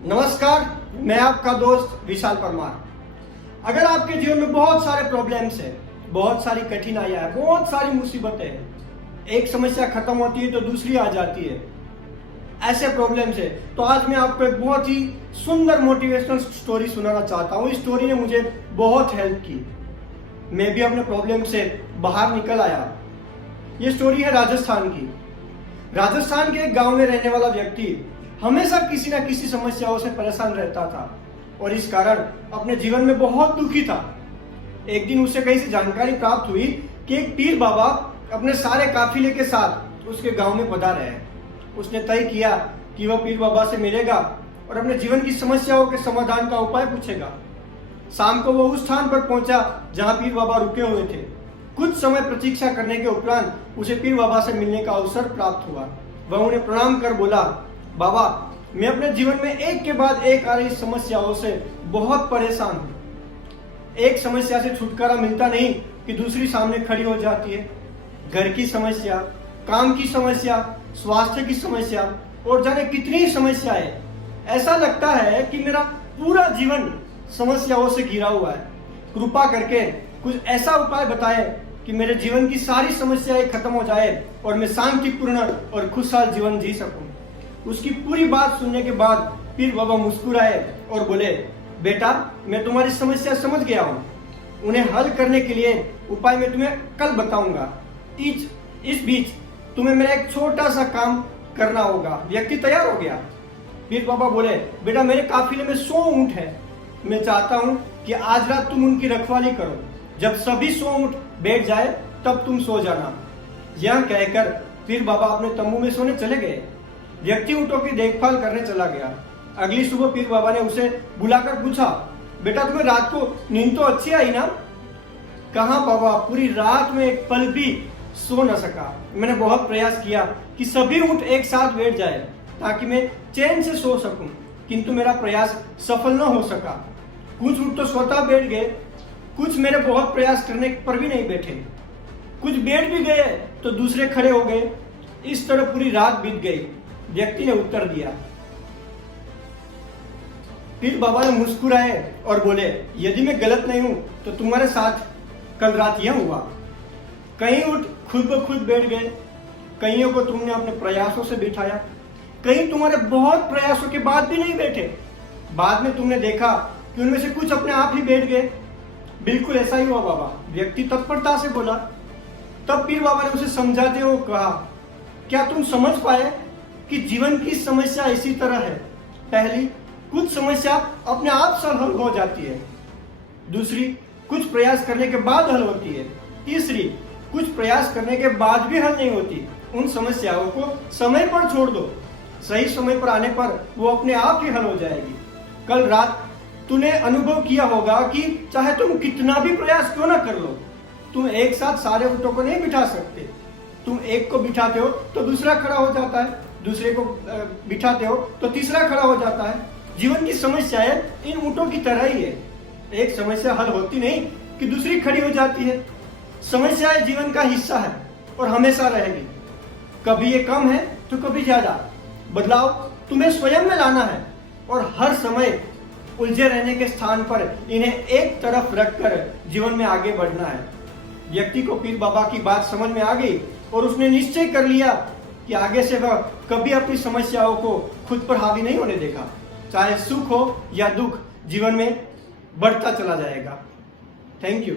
नमस्कार, मैं आपका दोस्त विशाल परमार। अगर आपके जीवन में बहुत सारे प्रॉब्लम्स है, बहुत सारी कठिनाइयां है, बहुत सारी मुसीबतें हैं, एक समस्या खत्म होती है तो दूसरी आ जाती है, ऐसे प्रॉब्लम्स है, तो आज मैं आपको एक बहुत ही सुंदर मोटिवेशनल स्टोरी सुनाना चाहता हूँ। इस स्टोरी ने मुझे बहुत हेल्प की, मैं भी अपने प्रॉब्लम से बाहर निकल आया। ये स्टोरी है राजस्थान की। राजस्थान के एक गांव में रहने वाला व्यक्ति हमेशा किसी न किसी समस्याओं से परेशान रहता था और इस कारण अपने जीवन में बहुत दुखी था। एक दिन उसे कहीं से जानकारी प्राप्त हुई कि एक पीर बाबा अपने सारे काफिले के साथ उसके गांव में पधारे हैं। उसने तय किया कि वह पीर बाबा से मिलेगा और अपने जीवन की समस्याओं के समाधान का उपाय पूछेगा। शाम को वह उस स्थान पर पहुंचा जहां पीर बाबा रुके हुए थे। कुछ समय प्रतीक्षा करने के उपरांत उसे पीर बाबा से मिलने का अवसर प्राप्त हुआ। वह उन्हें प्रणाम कर बोला, बाबा, मैं अपने जीवन में एक के बाद एक आ रही समस्याओं से बहुत परेशान हूँ। एक समस्या से छुटकारा मिलता नहीं कि दूसरी सामने खड़ी हो जाती है। घर की समस्या, काम की समस्या, स्वास्थ्य की समस्या और जाने कितनी समस्याएं। ऐसा लगता है कि मेरा पूरा जीवन समस्याओं से घिरा हुआ है। कृपा करके कुछ ऐसा उपाय बताएं कि मेरे जीवन की सारी समस्याएं खत्म हो जाए और मैं शांतिपूर्ण और खुशहाल जीवन जी सकूं। उसकी पूरी बात सुनने के बाद पीर बाबा मुस्कुराए और बोले, बेटा, मैं तुम्हारी समस्या समझ गया हूँ। उन्हें हल करने के लिए उपाय मैं तुम्हें कल बताऊंगा। इस बीच तुम्हें मेरा एक छोटा सा काम करना होगा। व्यक्ति तैयार हो गया। पीर बाबा बोले, बेटा, मेरे काफिले में 100 ऊंट है। मैं चाहता हूँ कि आज रात तुम उनकी रखवाली करो। जब सभी 100 ऊंट बैठ जाए तब तुम सो जाना। यह कहकर पीर बाबा अपने तंबू में सोने चले गए। व्यक्ति ऊंटों की देखभाल करने चला गया। अगली सुबह पीर बाबा ने उसे बुलाकर पूछा, बेटा, तुम्हें रात को नींद तो अच्छी आई ना? कहाँ बाबा, पूरी रात में एक पल भी सो न सका। मैंने बहुत प्रयास किया कि सभी ऊंट एक साथ बैठ जाए ताकि मैं चैन से सो सकूं, किंतु मेरा प्रयास सफल न हो सका। कुछ ऊंट तो स्वतः बैठ गए, कुछ मेरे बहुत प्रयास करने पर भी नहीं बैठे। कुछ बैठ भी गए तो दूसरे खड़े हो गए। इस तरह पूरी रात बीत गई। व्यक्ति ने उत्तर दिया। पीर बाबा ने मुस्कुराए और बोले, यदि मैं गलत नहीं हूं तो तुम्हारे साथ कल रात यह हुआ। कई ऊंट खुद ब खुद बैठ गए, कईयों को तुमने अपने प्रयासों से बिठाया, कई तुम्हारे बहुत प्रयासों के बाद भी नहीं बैठे। बाद में तुमने देखा कि उनमें से कुछ अपने आप ही बैठ गए। बिल्कुल ऐसा ही हुआ बाबा, व्यक्ति तत्परता से बोला। तब पीर बाबा ने उसे समझाते हुए कहा, क्या तुम समझ पाए कि जीवन की समस्या इसी तरह है? पहली, कुछ समस्या अपने आप से हल हो जाती है। दूसरी, कुछ प्रयास करने के बाद हल होती है। तीसरी, कुछ प्रयास करने के बाद भी हल नहीं होती। उन समस्याओं को समय पर छोड़ दो, सही समय पर आने पर वो अपने आप ही हल हो जाएगी। कल रात तूने अनुभव किया होगा कि चाहे तुम कितना भी प्रयास क्यों ना कर लो, तुम एक साथ सारे ऊंटों को नहीं बिठा सकते। तुम एक को बिठाते हो तो दूसरा खड़ा हो जाता है, दूसरे को बिठाते हो तो तीसरा खड़ा हो जाता है। जीवन की समस्याएं इन ऊंटों की तरह ही है। एक समस्या हल होती नहीं कि दूसरी खड़ी हो जाती है। समस्याएं जीवन का हिस्सा है और हमेशा रहेगी। कभी ये कम है तो कभी ज्यादा। बदलाव तुम्हें स्वयं में लाना है और हर समय उलझे रहने के स्थान पर इन्हें एक तरफ रखकर जीवन में आगे बढ़ना है। व्यक्ति को पीर बाबा की बात समझ में आ गई और उसने निश्चय कर लिया कि आगे से वह कभी अपनी समस्याओं को खुद पर हावी नहीं होने देगा। चाहे सुख हो या दुख, जीवन में बढ़ता चला जाएगा। Thank you.